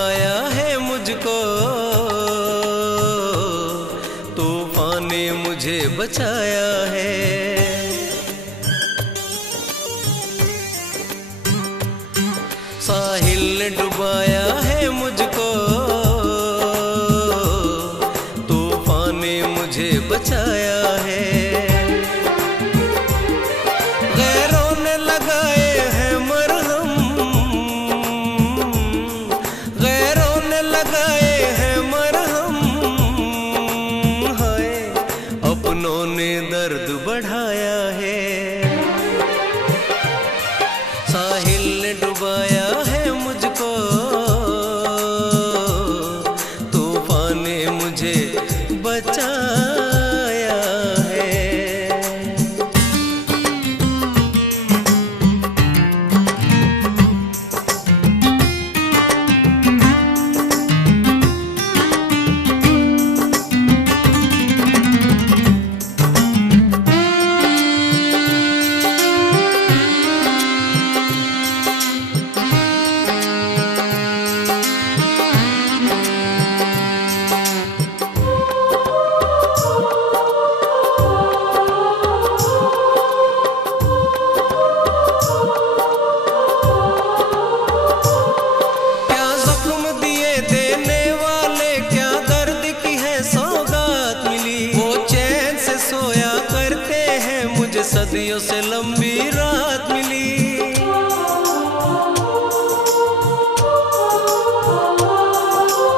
डुबाया है मुझको, तूफान ने मुझे बचाया है। साहिल ने डुबाया है मुझको, तूफान ने मुझे बचाया है। गैरों ने लगाए हैं मरहम, गैरों ने लगाए हैं मरहम, हाय अपनों ने दर्द बढ़ाया है। साहिल ने डुबाया है मुझको, तूफान ने मुझे बचाया है। सदियों से लंबी रात मिली,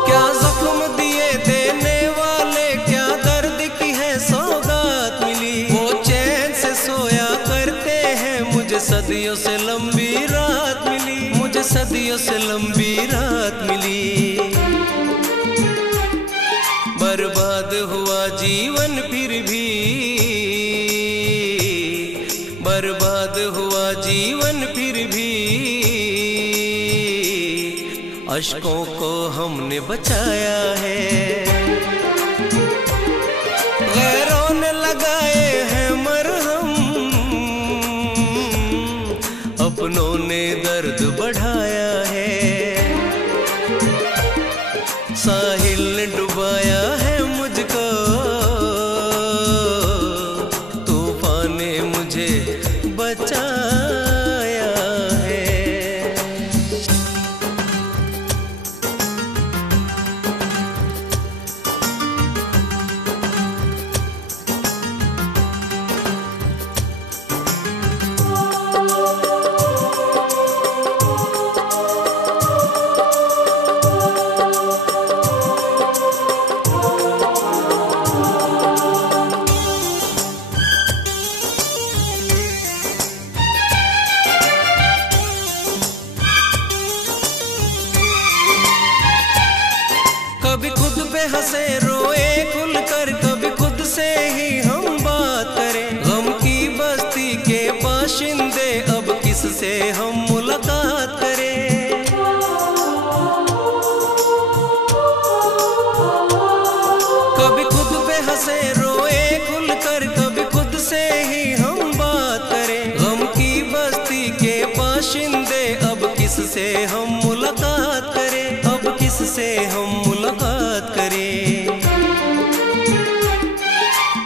क्या जख्म दिए देने वाले, क्या दर्द की है सौगात मिली। वो चैन से सोया करते हैं, मुझे सदियों से लंबी रात मिली, मुझे सदियों से लंबी रात मिली। बर्बाद हुआ जीवन फिर भी, बर्बाद हुआ जीवन फिर भी, अश्कों को हमने बचाया है। गैरों ने लगाए हैं मरहम, अपनों ने दर्द बढ़ाया है। साहिल ने डुबाया है मुझको, तूफान ने मुझे बचाया है। कभी खुद पे हंसे रोए खुलकर, कभी खुद से ही हम बात करें। गम की बस्ती के बाशिंदे अब किससे हम मुलाकात करें। कभी खुद पे हंसे रोए खुलकर, कभी खुद से ही हम बात करें। गम की बस्ती के बाशिंदे अब किससे हम मुलाकात करें, अब किससे हम मुलाकात करें।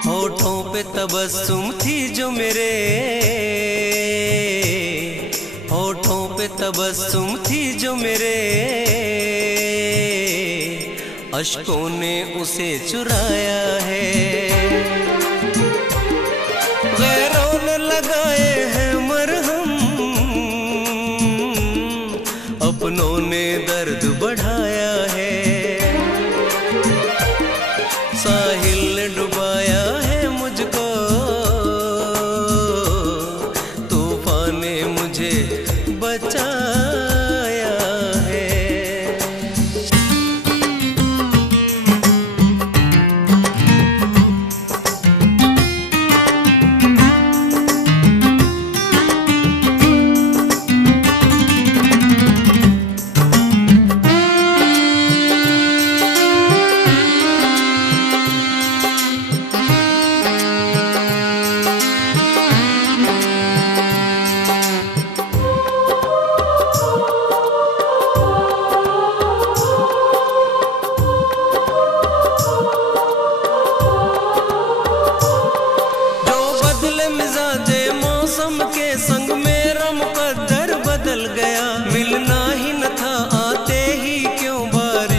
होठों पे तबस्सुम थी जो मेरे, होठों पे तबस्सुम थी जो मेरे, अश्कों ने उसे चुराया है। गैरों ने लगाए हैं मरहम, अपनों ने दर्द बढ़ाया है। साहिल ने डुबाया है मुझको, तूफान ने मुझे बचाया है।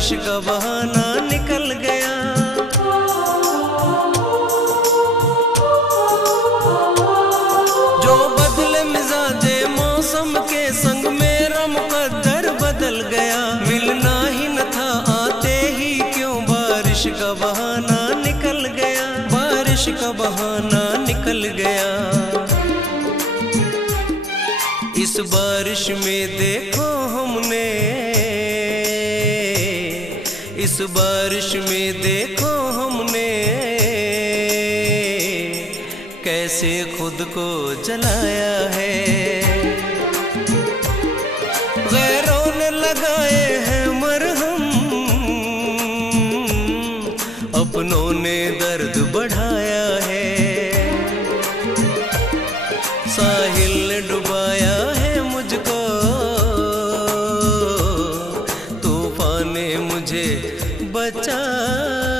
बारिश का बहाना निकल गया। जो बदले मिजाजे मौसम के संग मेरा मुकद्दर बदल गया। मिलना ही न था आते ही क्यों बारिश का बहाना निकल गया। बारिश का बहाना निकल गया। इस बारिश में देखो हमने, इस बारिश में देखो हमने कैसे खुद को जलाया है। गैरों ने लगाए हैं मरहम, अपनों ने दर्द बढ़ाया है। साहिल ने डुबाया है मुझको, तूफान ने मुझे बचाया।